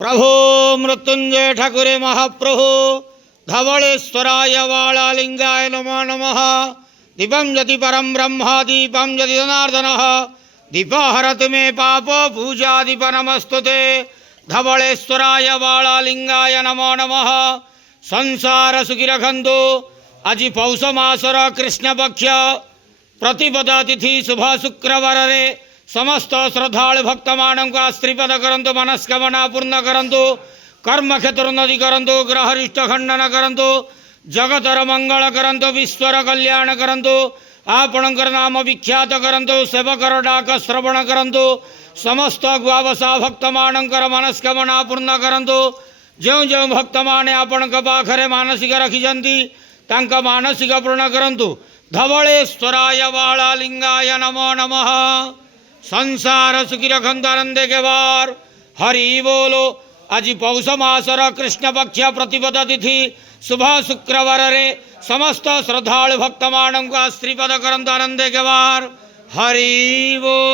प्रभो मृत्युंजय ठाकुरे महाप्रभु धवलेश्वराय वालालिंगाय नमो नमः। दीपं यदि परम ब्रह्म दीपं यदि जनार्दनः दीपहरत मे पाप पूजा दीप नमस्तुते। धवलेश्वराय वालालिंगाय नमो नमः। संसार सुखी रखंतु। आज पौष मासर कृष्ण पक्ष प्रतिपदा तिथि शुभ शुक्रवार रे समस्त श्रद्धालु भक्त मानक आश्रीपद करंतु, मनस्कामना पूर्ण करंतु, कर्म क्षेत्र नदी करंतु, ग्रहरिष्ट खंडन करंतु, जगतर मंगल करंतु, विश्वर कल्याण करंतु, आपणकर नाम विख्यात करंतु, सेवकर डाक श्रवण करंतु, समस्त गुआवसा भक्त मानकर मनस्कामना पूर्ण करंतु। जो जो भक्त माने आपण पाखरे मानसिक रखिजंती तांका मानसिक पूर्ण करंतु। धवलेश्वराय वालालिंगाय नमो नमः। संसार सुखी रखंतु आनंदे के वार हरि बोलो। आज पौष मासर कृष्ण पक्ष प्रतिपदा तिथि शुभ शुक्रवार रे समस्त श्रद्धालु भक्त मानक आश्रीपद करंतु आनंदे के वार हरि बोलो।